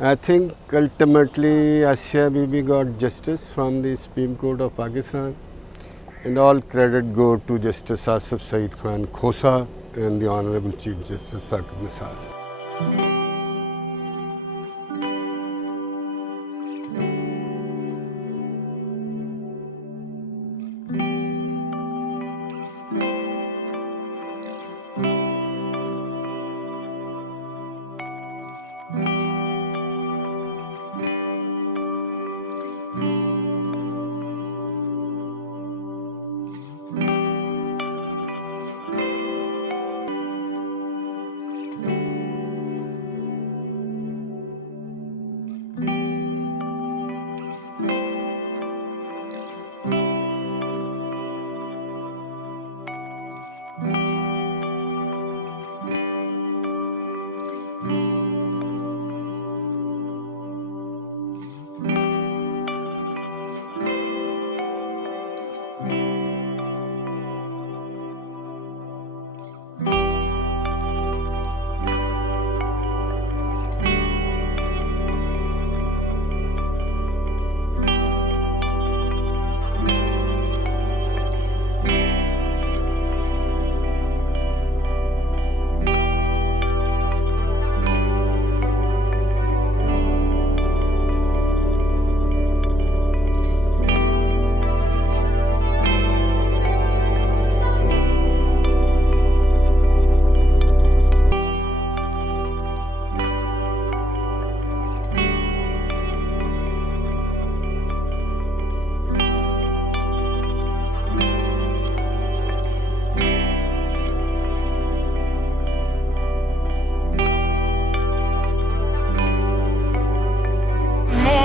I think ultimately Asya Bibi got justice from the Supreme Court of Pakistan, and all credit go to Justice Asif Saeed Khan Khosa and the Honorable Chief Justice Saqib Nisar.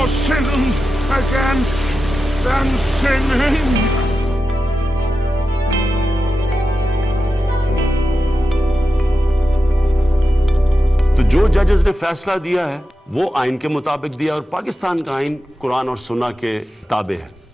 Sin against than sinning. तो जो जजेस ने फैसला दिया है वो आइन के मुताबिक दिया और पाकिस्तान का आइन कुरान और सुन्ना के ताबे है।